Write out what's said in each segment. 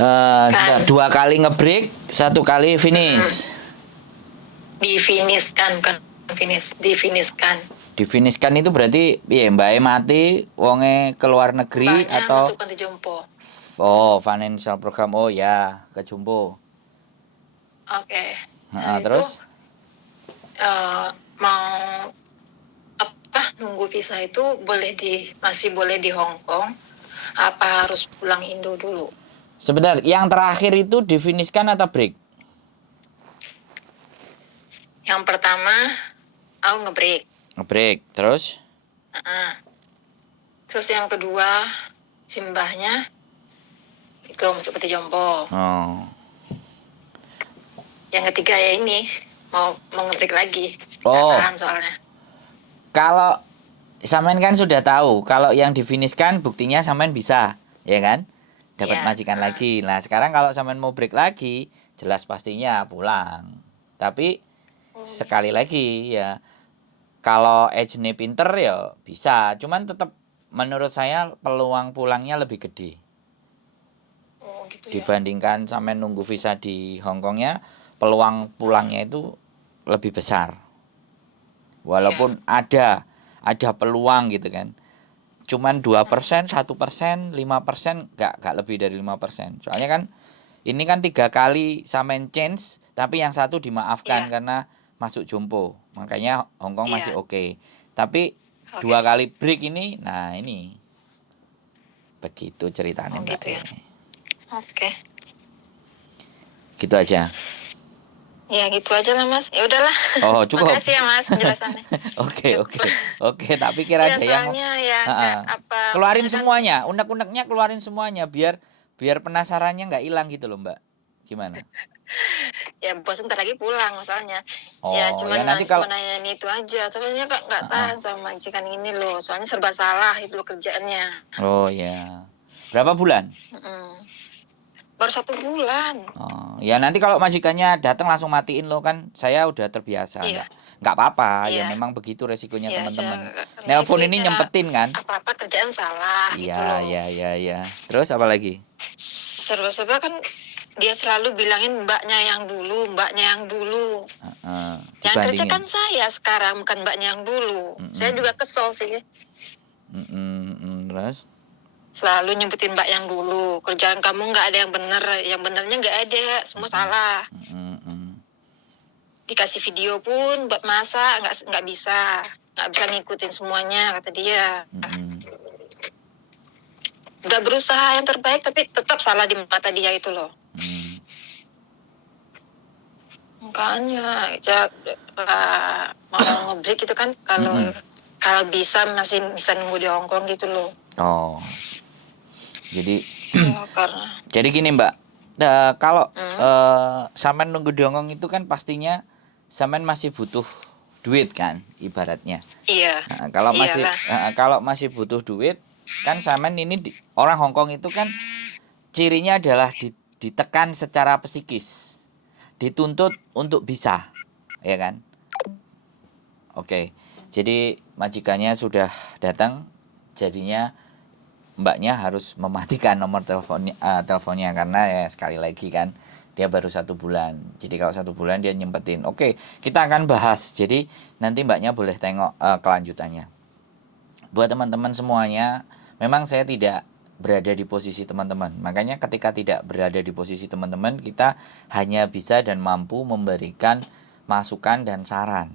Kan Dua kali ngebreak, satu kali finish. difinishkan, bukan finish, difinishkan. Difinishkan itu berarti ya Mbak mati, wonge keluar negeri Mbaknya atau masuk panti jompo. financial program, oh ya ke Jumbo. Oke. Nah itu Terus mau apa nunggu visa itu masih boleh di Hong Kong, apa harus pulang Indo dulu? sebentar, yang terakhir itu difinishkan atau break? Yang pertama aku ngebreak. Ngebreak, terus? Terus yang kedua simbahnya itu masuk peti jompo. Oh. Yang ketiga ya ini mau ngebreak lagi. Oh. Tahan soalnya. Kalau Samen kan sudah tahu kalau yang difinishkan buktinya Samen bisa, ya kan? Dapat majikan lagi. Nah, sekarang kalau Samen mau break lagi, jelas pastinya pulang. Tapi sekali lagi ya, kalau Ejne pinter ya bisa, cuman tetap menurut saya peluang pulangnya lebih gede. Gitu ya. Dibandingkan Samen nunggu visa di Hongkongnya, peluang pulangnya itu lebih besar. Walaupun ada peluang gitu kan. Cuman 2%, 1%, 5%, gak lebih dari 5%. Soalnya kan ini kan 3 kali Samen change, tapi yang satu dimaafkan karena masuk jompo. Makanya Hongkong masih oke. Tapi 2 kali break ini, nah ini begitu ceritanya Mbak. Gitu ya. Oke. Gitu aja. Ya gitu aja lah Mas. Ya udahlah. Oh cukup. Makasih ya Mas penjelasannya. Oke. Tak pikir aja yang keluarin semuanya, unek-uneknya keluarin semuanya biar penasarannya nggak hilang gitu loh Mbak. Gimana? Ya bos ntar lagi pulang masalahnya. Oh, ya cuma ya nanti kalau nanyain itu aja. Soalnya nggak tahan sama majikan ini loh. Soalnya serba salah itu loh kerjaannya. Oh ya. Berapa bulan? Baru 1 bulan. Oh, ya nanti kalau majikannya datang langsung matiin lo kan, saya udah terbiasa. Nggak apa-apa, ya memang begitu resikonya teman-teman. Nelpon ini nyempetin kan? Apa-apa kerjaan salah gitu loh. Iya. Terus apa lagi? Serba-serba kan dia selalu bilangin mbaknya yang dulu. Yang kerja kan saya sekarang, bukan mbaknya yang dulu. Saya juga kesel sih. Terus? Selalu nyebutin mbak yang dulu. Kerjaan kamu nggak ada yang bener, yang benernya nggak ada, semua salah. Dikasih video pun buat masak nggak bisa ngikutin semuanya kata dia. Udah berusaha yang terbaik tapi tetap salah di mata dia itu loh. Makanya mau ngebreak itu kan kalau bisa masih bisa nunggu di Hongkong gitu loh. Oh. Jadi jadi gini Mbak, kalau Samen nunggu di Hongkong itu kan pastinya Samen masih butuh duit kan ibaratnya. Iya. Nah, kalau masih butuh duit kan Samen ini orang Hongkong itu kan cirinya adalah ditekan secara psikis, dituntut untuk bisa, ya kan? Oke. Jadi majikannya sudah datang, jadinya mbaknya harus mematikan nomor teleponnya karena ya sekali lagi kan dia baru 1 bulan. Jadi kalau 1 bulan dia nyempetin. Oke, kita akan bahas. Jadi nanti mbaknya boleh tengok kelanjutannya. Buat teman-teman semuanya, memang saya tidak berada di posisi teman-teman. Makanya ketika tidak berada di posisi teman-teman, kita hanya bisa dan mampu memberikan masukan dan saran.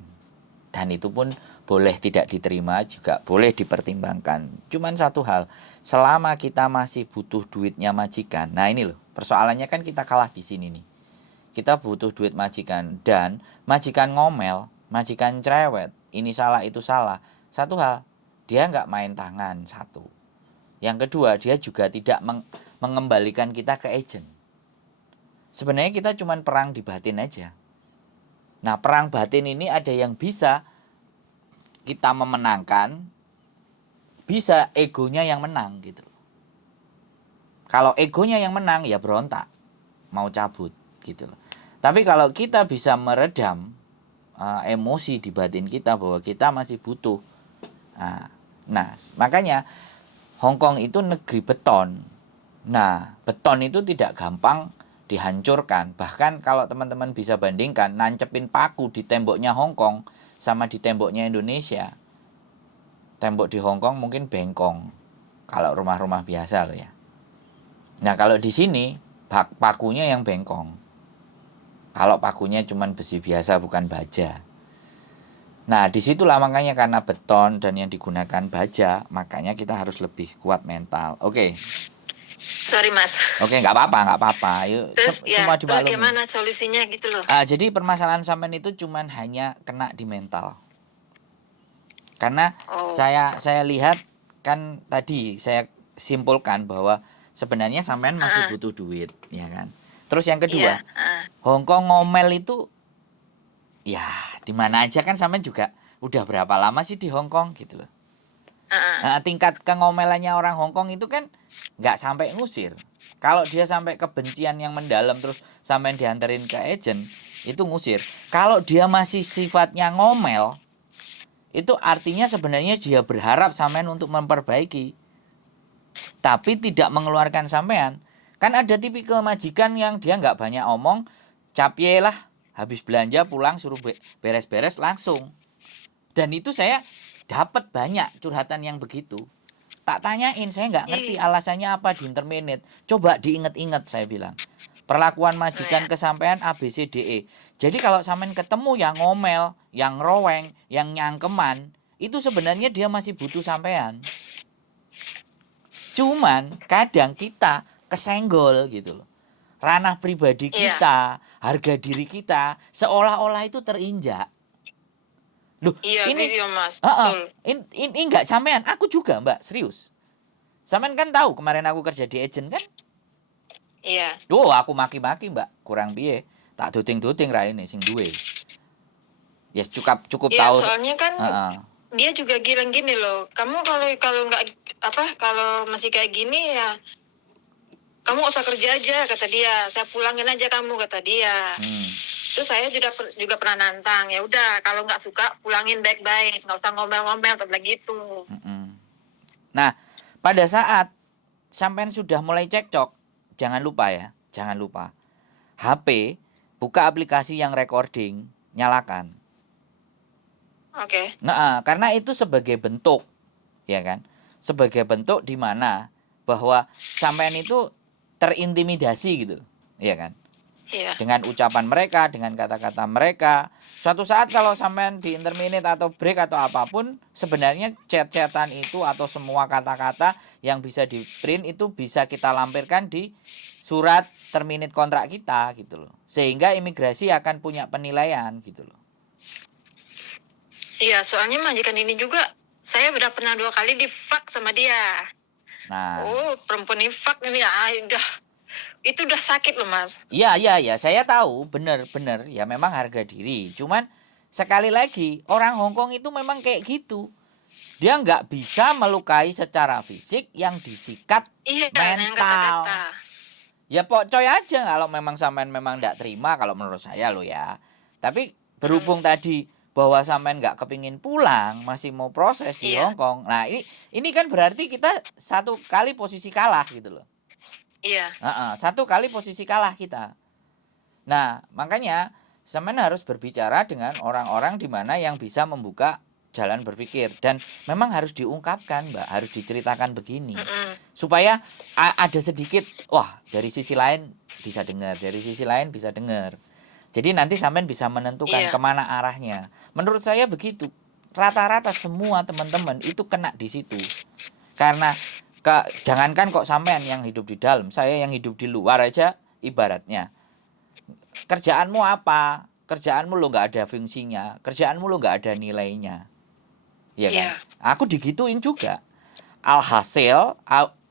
Dan itu pun boleh tidak diterima, juga boleh dipertimbangkan. Cuman satu hal, selama kita masih butuh duitnya majikan. Nah ini loh, persoalannya kan kita kalah di sini nih. Kita butuh duit majikan dan majikan ngomel, majikan cerewet, ini salah itu salah. Satu hal, dia nggak main tangan, satu. Yang kedua, dia juga tidak mengembalikan kita ke agent. Sebenarnya kita cuman perang di batin aja. Nah, perang batin ini ada yang bisa kita memenangkan, bisa egonya yang menang gitu. Kalau egonya yang menang ya berontak, mau cabut gitu loh. Tapi kalau kita bisa meredam emosi di batin kita bahwa kita masih butuh. Nah, makanya Hongkong itu negeri beton. Nah, beton itu tidak gampang dihancurkan. Bahkan kalau teman-teman bisa bandingkan, nancepin paku di temboknya Hong Kong sama di temboknya Indonesia. Tembok di Hong Kong mungkin bengkong. Kalau rumah-rumah biasa loh ya. Nah, kalau di sini pakunya yang bengkong. Kalau pakunya cuma besi biasa bukan baja. Nah, disitulah makanya karena beton dan yang digunakan baja, makanya kita harus lebih kuat mental. Oke. Sorry Mas. Oke, nggak apa-apa. Yuk, Terus semua terus dimaklumi. gimana solusinya gitu loh? Jadi permasalahan sampean itu cuman hanya kena di mental. Karena saya lihat kan tadi saya simpulkan bahwa sebenarnya sampean masih butuh duit, ya kan. Terus yang kedua, Hong Kong ngomel itu ya di mana aja kan sampean juga udah berapa lama sih di Hong Kong gitu loh. Tingkat kengomelannya orang Hong Kong itu kan nggak sampai ngusir. Kalau dia sampai kebencian yang mendalam terus sampai dianterin ke agent, itu ngusir. Kalau dia masih sifatnya ngomel, itu artinya sebenarnya dia berharap sampean untuk memperbaiki. Tapi tidak mengeluarkan sampean. Kan ada tipikal majikan yang dia nggak banyak omong, capye lah, habis belanja pulang suruh beres-beres langsung. Dan itu saya dapat banyak curhatan yang begitu. Tak tanyain, saya nggak ngerti alasannya apa di interminate. Coba diinget-inget, saya bilang. Perlakuan majikan kesampean A, B, C, D, E. Jadi kalau sampean ketemu yang ngomel, yang roweng, yang nyangkeman, itu sebenarnya dia masih butuh sampean. Cuman kadang kita kesenggol gitu loh. Ranah pribadi kita, harga diri kita, seolah-olah itu terinjak. Loh, ini gitu Mas. Ini enggak sampean, aku juga Mbak, serius. Sampean kan tahu kemarin aku kerja di agent kan? Iya. Aku maki-maki Mbak, kurang piye. Tak duting-duting ra ini sing duwe. Yes, cukup tahu. Soalnya kan dia juga bilang gini loh, kamu kalau nggak kalau masih kayak gini ya kamu nggak usah kerja aja kata dia, saya pulangin aja kamu kata dia. Terus saya juga pernah nantang, ya udah kalau nggak suka pulangin baik-baik, nggak usah ngomel-ngomel atau begitu. Nah, pada saat sampean sudah mulai cekcok, jangan lupa HP buka aplikasi yang recording, nyalakan. Oke. Nah, karena itu sebagai bentuk, ya kan? Sebagai bentuk di mana bahwa sampean itu terintimidasi gitu, ya kan? Iya. Dengan ucapan mereka, dengan kata-kata mereka. Suatu saat kalau sampean di interminate atau break atau apapun, sebenarnya chat-chatan itu atau semua kata-kata yang bisa di print itu bisa kita lampirkan di surat terminate kontrak kita gitu loh. Sehingga imigrasi akan punya penilaian gitu loh. Iya, soalnya majikan ini juga saya udah pernah 2 kali di-fuck sama dia. Nah. Perempuan di-fuck ini itu udah sakit loh Mas. Iya, saya tahu, bener ya memang harga diri. Cuman sekali lagi orang Hong Kong itu memang kayak gitu. Dia nggak bisa melukai secara fisik yang disikat mental. Kata-kata. Ya pokcoy aja kalau memang sampean memang nggak terima kalau menurut saya lo ya. Tapi berhubung tadi bahwa sampean nggak kepingin pulang, masih mau proses di Hong Kong. Nah ini kan berarti kita satu kali posisi kalah gitu loh. Iya. Satu kali posisi kalah kita. Nah, makanya sampean harus berbicara dengan orang-orang di mana yang bisa membuka jalan berpikir dan memang harus diungkapkan, Mbak, harus diceritakan begini. Supaya ada sedikit dari sisi lain bisa dengar, dari sisi lain bisa dengar. Jadi nanti sampean bisa menentukan kemana arahnya. Menurut saya begitu. Rata-rata semua teman-teman itu kena di situ. Karena jangankan kok sampean yang hidup di dalam, saya yang hidup di luar aja ibaratnya. Kerjaanmu apa? Kerjaanmu lo nggak ada fungsinya, kerjaanmu lo nggak ada nilainya, ya kan? Aku digituin juga. Alhasil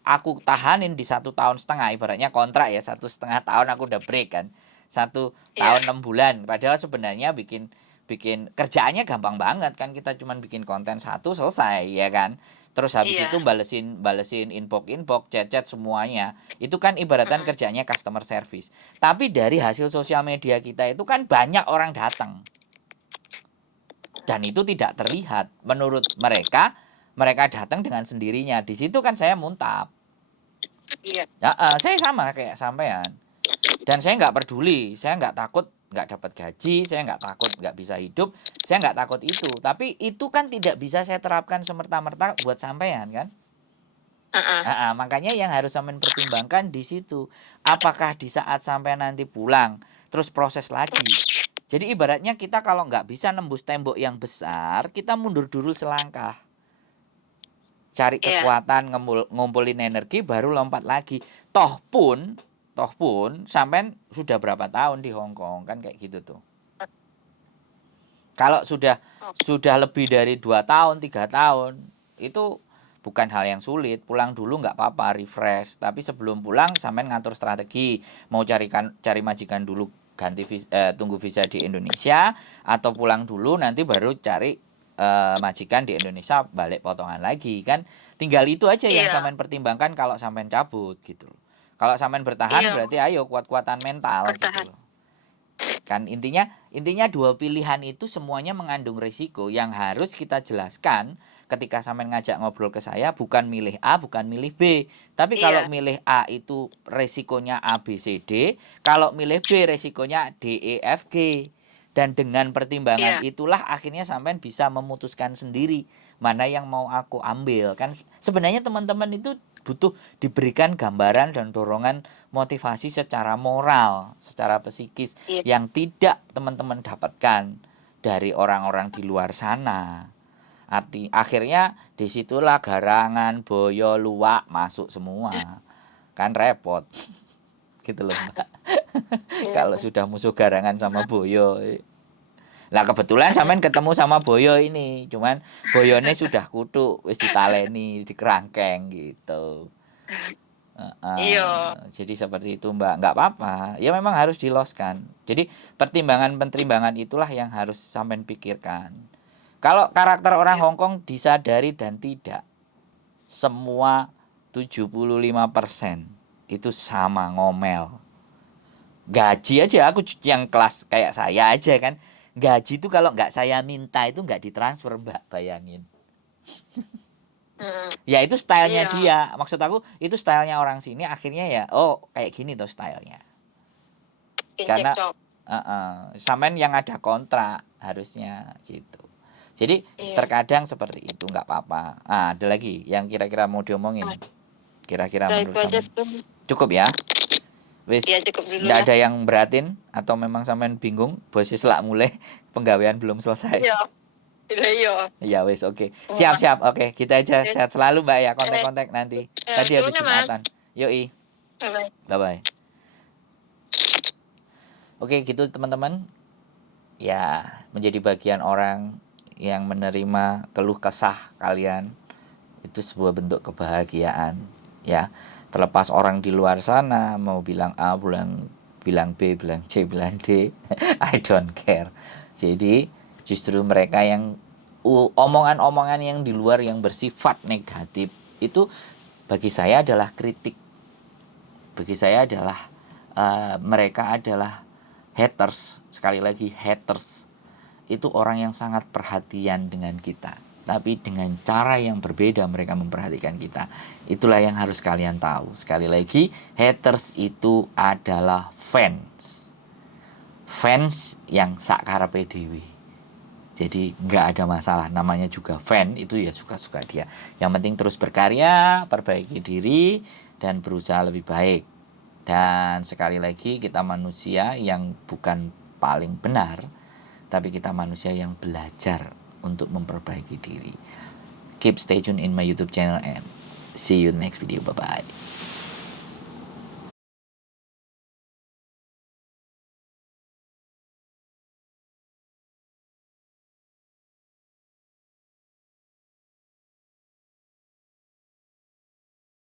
aku tahanin di 1,5 tahun, ibaratnya kontrak ya 1,5 tahun aku udah break kan, 1 tahun 6 bulan. Padahal sebenarnya bikin kerjaannya gampang banget kan, kita cuman bikin konten 1 selesai ya kan. Terus habis itu balesin inbox, chat semuanya. Itu kan ibaratkan kerjanya customer service. Tapi dari hasil sosial media kita itu kan banyak orang datang. Dan itu tidak terlihat. Menurut mereka datang dengan sendirinya. Di situ kan saya muntap. Iya. Saya sama kayak sampean. Dan saya nggak peduli, saya nggak takut nggak dapat gaji, saya nggak takut nggak bisa hidup, saya nggak takut itu. Tapi itu kan tidak bisa saya terapkan semerta-merta buat sampean kan? Heeh. Makanya yang harus sampean pertimbangkan di situ. Apakah di saat sampean nanti pulang, terus proses lagi. Jadi ibaratnya kita kalau nggak bisa nembus tembok yang besar, kita mundur dulu selangkah. Cari Iya. kekuatan, ngumpulin energi, baru lompat lagi. Toh pun sampean sudah berapa tahun di Hong Kong kan kayak gitu tuh. Kalau sudah lebih dari 2 tahun, 3 tahun, itu bukan hal yang sulit. Pulang dulu nggak apa-apa, refresh. Tapi sebelum pulang sampean ngatur strategi, mau cari majikan dulu, tunggu visa di Indonesia, atau pulang dulu nanti baru cari majikan di Indonesia, balik potongan lagi kan. Tinggal itu aja yang Iya. sampean pertimbangkan kalau sampean cabut gitu. Kalau sampean bertahan Iya. berarti ayo kuat-kuatan mental Bertahan. gitu loh. Kan intinya dua pilihan itu semuanya mengandung risiko yang harus kita jelaskan ketika sampean ngajak ngobrol ke saya, bukan milih A, bukan milih B. Tapi kalau Iya. milih A itu resikonya A, B, C, D, kalau milih B resikonya D, E, F, G. Dan dengan pertimbangan Iya. itulah akhirnya sampean bisa memutuskan sendiri mana yang mau aku ambil. Kan sebenarnya teman-teman itu butuh diberikan gambaran dan dorongan motivasi secara moral, secara psikis Iya. yang tidak teman-teman dapatkan dari orang-orang di luar sana. Akhirnya disitulah garangan, boyo, luwak masuk semua. Kan repot. Gitu loh, Mbak. Kalau sudah musuh garangan sama boyo. Lah kebetulan sampean ketemu sama boyo ini, cuman boyone sudah kutuk, wis ditaleni, dikerangkeng gitu. Iya. Jadi seperti itu, Mbak. Nggak apa-apa. Ya memang harus diloskan. Jadi pertimbangan-pertimbangan itulah yang harus sampean pikirkan. Kalau karakter orang Hong Kong disadari dan tidak, semua 75% itu sama ngomel. Gaji aja aku yang kelas kayak saya aja kan. Gaji itu kalau nggak saya minta itu nggak ditransfer, Mbak, bayangin. Ya itu stylenya Iya. dia. Maksud aku itu stylenya orang sini akhirnya ya, kayak gini tuh stylenya. Karena sampean yang ada kontrak harusnya gitu. Jadi Iya. terkadang seperti itu nggak apa-apa. Ada lagi yang kira-kira mau diomongin. Kira-kira Udah menurut itu aja sampean. dulu. Cukup ya? Wis. Iya, cukup dulu Nggak lah. ada yang beratin atau memang sampean bingung bosnya selak mulai penggawean belum selesai. Iya. Iya. Ya wis, oke. Siap. Oke, kita aja sehat selalu, Mbak ya. Kontak-kontak nanti. Tadi habis Yaudah, Mas. Jumatan. Yoi. Bye-bye. Bye-bye. Oke, gitu teman-teman. Ya, menjadi bagian orang yang menerima keluh kesah kalian itu sebuah bentuk kebahagiaan, ya. Terlepas orang di luar sana mau bilang A, bilang B, bilang C, bilang D, I don't care. Jadi justru mereka yang omongan-omongan yang di luar yang bersifat negatif itu bagi saya adalah kritik. Bagi saya adalah mereka adalah haters. Sekali lagi haters. Itu orang yang sangat perhatian dengan kita. Tapi dengan cara yang berbeda mereka memperhatikan kita. Itulah yang harus kalian tahu. Sekali lagi, haters itu adalah fans. Fans yang sakarepe dhewe. Jadi nggak ada masalah. Namanya juga fan, itu ya suka-suka dia. Yang penting terus berkarya, perbaiki diri, dan berusaha lebih baik. Dan sekali lagi, kita manusia yang bukan paling benar, tapi kita manusia yang belajar untuk memperbaiki diri. Keep stay tune in my YouTube channel and see you next video. Bye-bye.